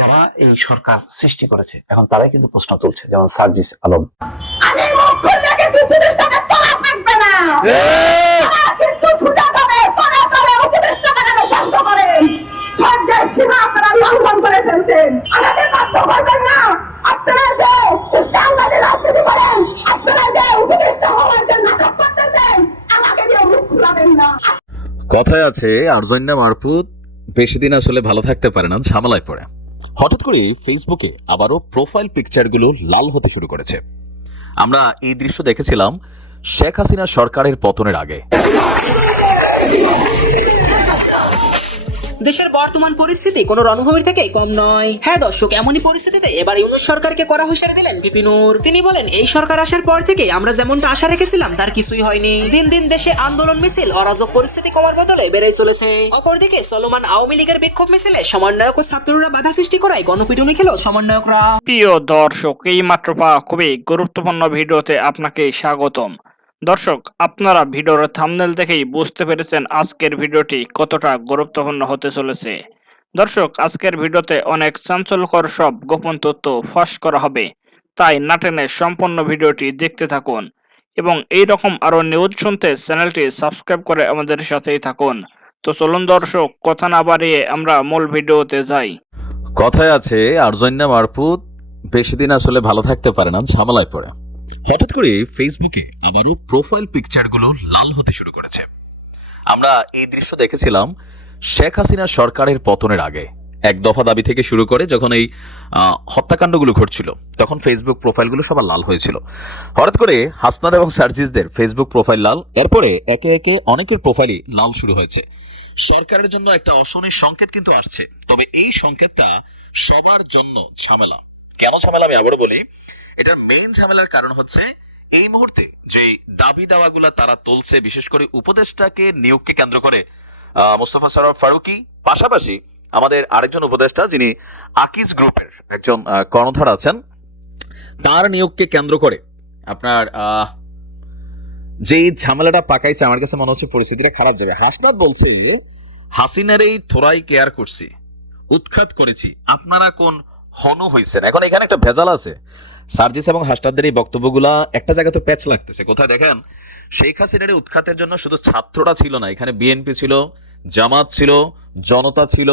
যারা এই সরকার সৃষ্টি করেছে এখন তারাই কিন্তু প্রশ্ন তুলছে, যেমন সার্জিস আলম। কথায় আছে আরজন্যা মারফুত বেশি দিন আসলে ভালো থাকতে পারে না, ঝামেলায় পড়ে। হঠাৎ করে ফেসবুকে আবারও প্রোফাইল পিকচারগুলো লাল হতে শুরু করেছে। আমরা এই দৃশ্য দেখেছিলাম শেখ হাসিনা সরকারের পতনের আগে। দেশের বর্তমান পরিস্থিতি কোনো রণভূমির থেকে কম নয়। হ্যাঁ দর্শক, এমনই পরিস্থিতিতে এবার ইউনূস সরকারকে কড়া হুঁশিয়ারি দিলেন ভিপি নূর। তিনি বলেন, এই সরকার আসার পর থেকে আমরা যেমনটা আশা রেখেছিলাম তার কিছুই হয়নি। দিন দিন দেশে আন্দোলন মিছিল অরাজক পরিস্থিতি কমার বদলে বেড়েই চলেছে। অপরদিকে চলমান আওয়ামী লীগের বিক্ষোভ মিছিলে সমন্বয়ক ও ছাত্ররা বাধা সৃষ্টি করায় গণপিটুনি খেল সমন্বয়করা। প্রিয় দর্শক, এই মাত্র পাওয়া খুবই গুরুত্বপূর্ণ ভিডিওতে আপনাকে স্বাগতম। দর্শক, আপনারা ভিডিওর থাম্বনেল দেখেই বুঝতে পেরেছেন আজকের ভিডিওটি কতটা গুরুত্বপূর্ণ হতে চলেছে। দর্শক, আজকের ভিডিওতে অনেক চাঞ্চল্যকর সব গোপন তথ্য ফাঁস করা হবে, তাই না টেনে সম্পূর্ণ ভিডিওটি দেখতে থাকুন এবং এই রকম আরো নিউজ শুনতে চ্যানেলটি সাবস্ক্রাইব করে আমাদের সাথেই থাকুন। তো চলুন দর্শক, কথা না বাড়িয়ে আমরা মূল ভিডিওতে যাই। কথায় আছে আরজন্যা মারফুত বেশি দিন আসলে ভালো থাকতে পারে না, ঝামেলায় পড়ে। হঠাৎ করে ফেসবুকে আবারও প্রোফাইল পিকচারগুলো লাল হতে শুরু করেছে। আমরা এই দৃশ্য দেখেছিলাম শেখ হাসিনা সরকারের পতনের আগে। এক দফা দাবি থেকে শুরু করে যখন এই হত্যাকাণ্ডগুলো ঘটছিল তখন ফেসবুক প্রোফাইলগুলো সবার লাল হয়েছিল। হঠাৎ করে হাসনাত এবং সার্জিসদের ফেসবুক প্রোফাইল লাল, এরপরে একে একে অনেকের প্রোফাইলই লাল শুরু হয়েছে। সরকারের জন্য একটা অশনির সংকেত কিন্তু আসছে, তবে এই সংকেতটা সবার জন্য ঝামেলা। কেন ঝামেলা আমি আবারও বলি। এটার মেইন ঝামেলার কারণ হচ্ছে এই মুহূর্তে যে দাবি দাওয়াগুলো তারা তুলছে, বিশেষ করে উপদেষ্টাকে নিয়োগকে কেন্দ্র করে মোস্তফা সরোয়ার ফারুকী, পাশাপাশি আমাদের আরেকজন উপদেষ্টা যিনি আকিজ গ্রুপের একজন কর্ণধার আছেন, তার নিয়োগকে কেন্দ্র করে আপনার যেই ঝামেলাটা পাকাইছে, আমার কাছে মনে হচ্ছে পরিস্থিতিটা খারাপ যাবে। হাসনাত বলছে হাসিনার এই থোড়াই কেয়ার করছি, উৎখাত করেছি, আপনারা কোন হনু হইছেন। এখন এখানে একটা ভেজাল আছে। সার্জিস এবং হাসনাতদের এই বক্তব্যগুলা একটা জায়গায় তো প্যাচ লাগতেছে। কোথায় দেখেন, শেখ হাসিনার উৎখাতের জন্য শুধু ছাত্ররা ছিল না, এখানে বিএনপি ছিল, জামাত ছিল, জনতা ছিল,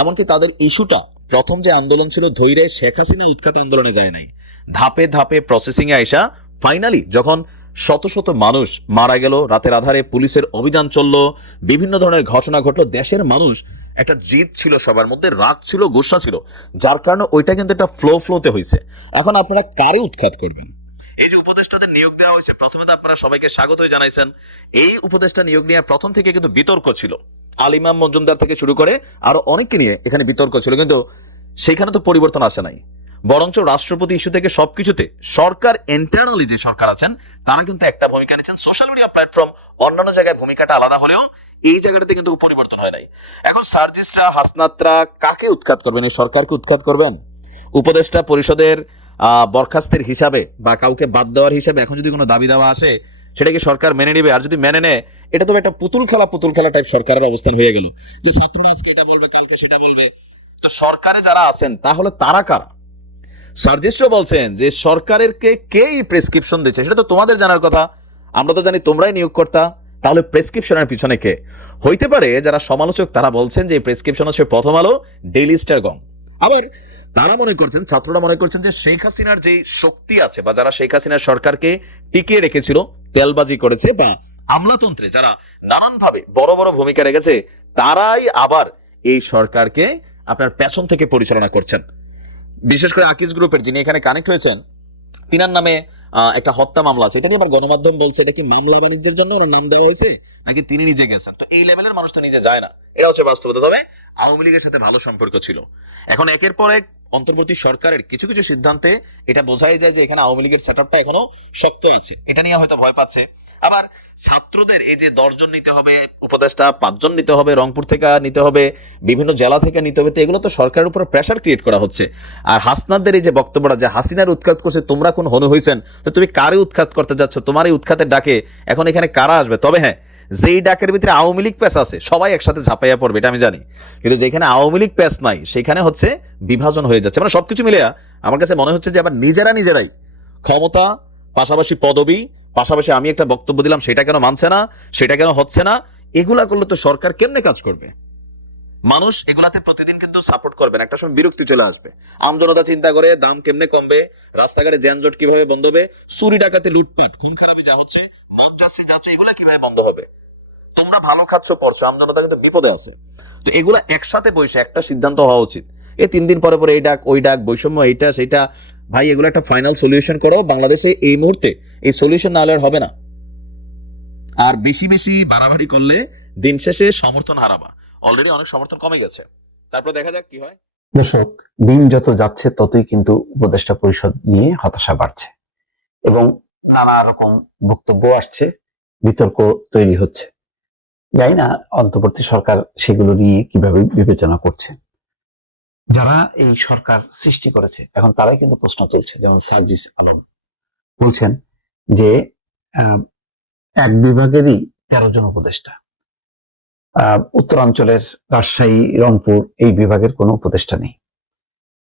এমনকি তাদের ইস্যুটা প্রথম যে আন্দোলন ছিল ধৈর্য শেখ হাসিনা উৎখাত আন্দোলনে যায় নাই, ধাপে ধাপে প্রসেসিং এ আইসা ফাইনালি যখন শত শত মানুষ মারা গেল, রাতের আধারে পুলিশের অভিযান চললো, বিভিন্ন ধরনের ঘটনা ঘটলো, দেশের মানুষ একটা জিদ ছিল, সবার মধ্যে রাগ ছিল, গুসা ছিল, যার কারণে ওইটা কিন্তু একটা ফ্লোতে হয়েছে। এখন আপনারা কারে উৎখাত করবেন? এই যে উপদেষ্টাদের নিয়োগ দেওয়া হয়েছে, প্রথমে তো আপনারা সবাইকে স্বাগতই জানাইছেন। এই উপদেষ্টা নিয়োগ নিয়ে প্রথম থেকে কিন্তু বিতর্ক ছিল, আলিমাম মজুমদার থেকে শুরু করে আরো অনেককে নিয়ে এখানে বিতর্ক ছিল, কিন্তু সেখানে তো পরিবর্তন আসে নাই। বরঞ্চ রাষ্ট্রপতি ইস্যু থেকে সবকিছুতে সরকার ইন্টারনালি যে সরকার আছেন তারা কিন্তু একটা ভূমিকা নিচ্ছেন। সোশ্যাল মিডিয়া প্ল্যাটফর্ম অন্যান্য জায়গায় ভূমিকাটা আলাদা হলেও এই জায়গাটাতে কিন্তু পরিবর্তন হয় নাই। এখন সার্জিসরা, হাসনাতরা কাকে উৎখাত করবেন? এই সরকারকে উৎখাত করবেন? উপদেষ্টা পরিষদের বরখাস্তের হিসাবে বা কাউকে বাদ দেওয়ার হিসাবে এখন যদি কোনো দাবি দেওয়া আসে, সেটা কি সরকার মেনে নেবে? আর যদি মেনে নেয়, এটা তো একটা পুতুল খেলা টাইপ সরকারের অবস্থান হয়ে গেল, যে ছাত্ররা আজকে এটা বলবে, কালকে সেটা বলবে। তো সরকারে যারা আছেন তাহলে তারা কারা? সার্জিসরা বলছেন যে সরকারের কে প্রেসক্রিপশন দিচ্ছে সেটা তো তোমাদের জানার কথা, আমরা তো জানি তোমরাই নিয়োগকর্তা, তাহলে প্রেসক্রিপশনের পিছনে কে? হইতে পারে যারা সমালোচক তারা বলছেন যে প্রেসক্রিপশন হচ্ছে প্রথম আলো, ডেইলি স্টার, গং। আবার তারা মনে করছেন, ছাত্ররা মনে করছেন যে শেখ হাসিনার যে শক্তি আছে বা যারা শেখ হাসিনার সরকারকে টিকিয়ে রেখেছিল, তেলবাজি করেছে বা আমলাতন্ত্রে যারা নানানভাবে বড় বড় ভূমিকা রেখেছে, তারাই আবার এই সরকারকে আপনার পেছন থেকে পরিচালনা করছেন। বিশেষ করে আকিজ গ্রুপের যিনি এখানে কানেক্ট হয়েছেন, তিনার নামে একটা হত্যা মামলা আছে। এটা নিয়ে আবার গণমাধ্যম বলছে এটা কি মামলা বাণিজ্যের জন্য ওনার নাম দেওয়া হয়েছে নাকি তিনি নিজে গেছেন। তো এই লেভেলের মানুষ তো নিজে যায় না, এটা হচ্ছে বাস্তবতা। তবে আওয়ামী লীগের সাথে ভালো সম্পর্ক ছিল। এখন একের পর এক অন্তর্বর্তী সরকারের কিছু কিছু সিদ্ধান্তে এটা বোঝাই যায় যে এখানে আওয়ামী লীগের সেটআপটা এখনো শক্ত আছে, এটা নিয়ে হয়তো ভয় পাচ্ছে। আবার ছাত্রদের এই যে 10 জন নিতে হবে উপদেষ্টা, 5 জন নিতে হবে, রংপুর থেকে নিতে হবে, বিভিন্ন জেলা থেকে নিতে হবে, তো এগুলো তো সরকারের উপর প্রেসার ক্রিয়েট করা হচ্ছে। আর হাসনাতদের এই যে বক্তব্যটা যে হাসিনার উৎখাত করছে, তোমরা কোন হনু হইছেন, তো তুমি কারে উৎখাত করতে যাচ্ছ? তোমার এই উৎখাতের ডাকে এখন এখানে কারা আসবে? তবে হ্যাঁ, যেই ডাকের ভিতরে আওয়ামী লীগ প্যাচ আছে সবাই একসাথে ঝাঁপাইয়া পড়বে, এটা আমি জানি। কিন্তু যেখানে আওয়ামী লীগ প্যাচ নাই সেখানে হচ্ছে বিভাজন হয়ে যাচ্ছে। মানে সবকিছু মিলে আমার কাছে মনে হচ্ছে যে আবার নিজেরাই ক্ষমতা, পাশাপাশি পদবি, পাশাপাশি আমি একটা বক্তব্য দিলাম সেটা কেন মানছে না, সেটা কেন হচ্ছে না, এগুলা করলে তো সরকার কেমনে কাজ করবে? মানুষ এগুলাতে প্রতিদিন কিন্তু সাপোর্ট করবে না, একটা সময় বিরক্তি চলে আসবে। আমজনতা চিন্তা করে দাম কেমনে কমবে, রাস্তাঘাটে যানজট কিভাবে বন্ধ হবে, চুরি ডাকাতি লুটপাট খুন খারাপি যা হচ্ছে, মদ যাচ্ছে যাচ্ছে, এগুলা কিভাবে বন্ধ হবে? তোমরা ভালো খাচ্ছ পড়ছো, আমজনতা কিন্তু বিপদে আছে। তো এগুলা একসাথে বসে একটা সিদ্ধান্ত হওয়া উচিত। এই 3 দিন পরে পরে এই ডাক ওই ডাক, বৈষম্য এইটা সেইটা, ভাই এগুলো একটা ফাইনাল সলিউশন করো। বাংলাদেশে এই মুহূর্তে এই সলিউশন না হলে আর হবে না। আর বেশি বেশি বাড়াবাড়ি করলে দিন শেষে সমর্থন হারাবা। অলরেডি অনেক সমর্থন কমে গেছে, তারপর দেখা যাক কি হয়। দর্শক, দিন যত যাচ্ছে ততই কিন্তু উপদেষ্টা পরিষদ নিয়ে হতাশা বাড়ছে এবং নানা রকম বক্তব্য আসছে, বিতর্ক তৈরি হচ্ছে। জানি না অন্তর্বর্তী সরকার সেগুলো নিয়ে কিভাবে বিবেচনা করছে। যারা এই সরকার সৃষ্টি করেছে এখন তারাই কিন্তু প্রশ্ন তুলছে। যেমন সার্জিস আলম বলছেন যে এক বিভাগেরই 13 জন উপদেষ্টা, উত্তরাঞ্চলের রাজশাহী, রংপুর এই বিভাগের কোনো উপদেষ্টা নেই।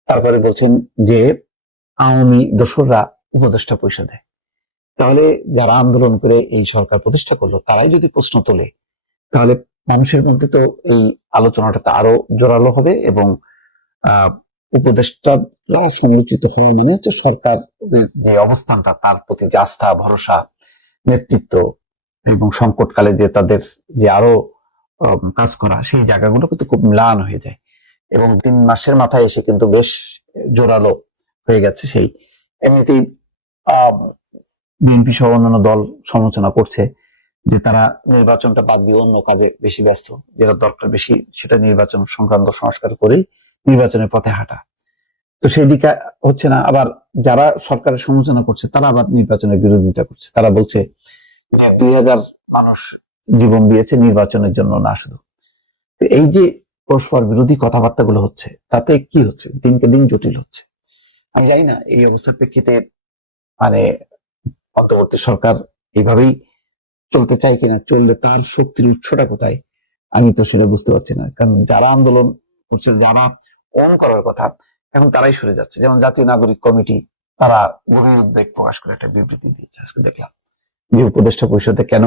তারপরে বলছেন যে আওয়ামী দোসররা উপদেষ্টা পরিষদে। তাহলে যারা আন্দোলন করে এই সরকার প্রতিষ্ঠা করলো তারাই যদি প্রশ্ন তোলে, তাহলে মানুষের মধ্যে তো এই আলোচনাটা তো আরো জোরালো হবে এবং উপদেষ্টারা সমালোচিত হওয়া মানে হচ্ছে সরকার যে অবস্থানটা, তার প্রতি যে আস্থা, ভরসা, নেতৃত্ব এবং সংকটকালে যে তাদের যে আরো কাজ করা, সেই জায়গাগুলো কিন্তু খুব ম্লান হয়ে যায়। এবং 3 মাসের মাথায় এসে কিন্তু বেশ জোরালো হয়ে গেছে। সেই এমনিতেই বিএনপি সহ অন্যান্য দল সমালোচনা করছে যে তারা নির্বাচনটা বাদ দিয়ে অন্য কাজে বেশি ব্যস্ত, যেটা দরকার বেশি সেটা নির্বাচন সংক্রান্ত সংস্কার করেই নির্বাচনের পথে হাঁটা। তো সেই দিকে হচ্ছে না। আবার যারা সরকারের সমালোচনা করছে তারা আবার নির্বাচনের বিরোধিতা করছে। তারা বলছে যে 2000 মানুষ জীবন দিয়েছে নির্বাচনের জন্য না শুধু। এই যে পরস্পর বিরোধী কথাবার্তাগুলো হচ্ছে, তাতে কি হচ্ছে, দিনকে দিন জটিল হচ্ছে। আমি জানি না এই অবস্থার প্রেক্ষিতে মানে অন্তর্বর্তী সরকার এইভাবেই চলতে চায় কিনা, চললে তার শক্তির উৎসটা কোথায় আমি তো সেটা বুঝতে পারছি না। কারণ যারা আন্দোলন করছে, যারা অন করার কথা, এখন তারাই সরে যাচ্ছে। যেমন জাতীয় নাগরিক কমিটি, তারা গভীর উদ্বেগ প্রকাশ করে একটা বিবৃতি দিয়েছে আজকে দেখলাম যে উপদেষ্টা পরিষদে কেন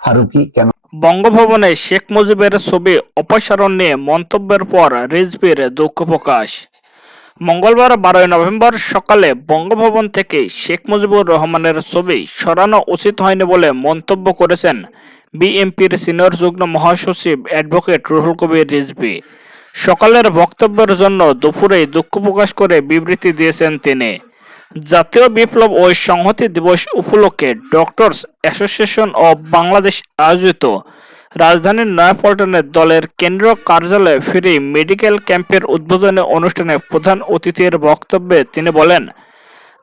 ফারুকি, কেন বঙ্গভবনে শেখ মুজিবের ছবি অপসারণ নিয়ে মন্তব্যের পর রিজভীর দুঃখ প্রকাশ। মঙ্গলবার 12 নভেম্বর সকালে বঙ্গভবন থেকে শেখ মুজিবুর রহমানের ছবি সরানো উচিত হয়নি বলে মন্তব্য করেছেন বিএনপির সিনিয়র যুগ্ম মহাসচিব অ্যাডভোকেট রুহুল কবির রিজভী। সকালের বক্তব্যের জন্য দুপুরেই দুঃখ প্রকাশ করে বিবৃতি দিয়েছেন তিনি। জাতীয় বিপ্লব ও সংহতি দিবস উপলক্ষে ডক্টরস অ্যাসোসিয়েশন অব বাংলাদেশ আয়োজিত রাজধানীর নয়াপল্টনের দলের কেন্দ্রীয় কার্যালয়ে ফ্রি মেডিকেল ক্যাম্পের উদ্বোধনী অনুষ্ঠানে প্রধান অতিথির বক্তব্যে তিনি বলেন,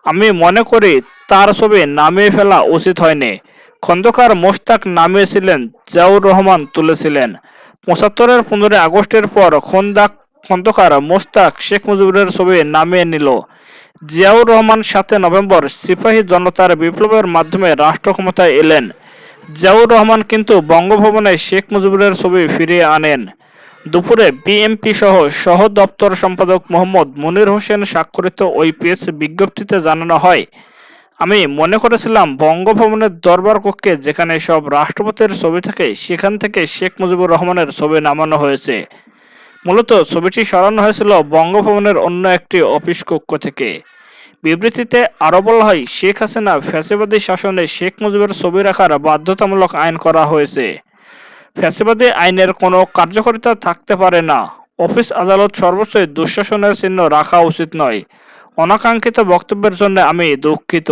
আমি মনে করি তার ছবি নামিয়ে ফেলা উচিত হয়নি। খন্দকার মোশতাক নামিয়েছিলেন, জিয়াউর রহমান তুলেছিলেন। 75-এর 15 আগস্টের পর খন্দকার মোশতাক শেখ মুজিবের ছবি নামিয়ে নিল। জিয়াউর রহমান 7 নভেম্বর সিপাহী জনতার বিপ্লবের মাধ্যমে রাষ্ট্র ক্ষমতায় এলেন। জিয়াউর রহমান কিন্তু বঙ্গভবনে শেখ মুজিবের ছবি ফিরিয়ে আনেন। দুপুরে বিএনপি সহ দপ্তর সম্পাদক মোহাম্মদ মনির হোসেন স্বাক্ষরিত ওই প্রেস বিজ্ঞপ্তিতে জানানো হয়, আমি মনে করেছিলাম বঙ্গভবনের দরবার কক্ষে যেখানে সব রাষ্ট্রপতির ছবি থাকে সেখান থেকে শেখ মুজিবুর রহমানের ছবি নামানো হয়েছে। মূলত ছবিটি সরানো হয়েছিল বঙ্গভবনের অন্য একটি অফিস কক্ষ থেকে। বিবৃতিতে আরও বলা হয়, শেখ হাসিনা ফ্যাসিবাদী শাসনে শেখ মুজিবের ছবি রাখার বাধ্যতামূলক আইন করা হয়েছে। ফ্যাসিবাদী আইনের কোনো কার্যকারিতা থাকতে পারে না। অফিস আদালত সর্বোচ্চ দুঃশাসনের চিহ্ন রাখা উচিত নয়। অনাকাঙ্ক্ষিত বক্তব্যের জন্য আমি দুঃখিত।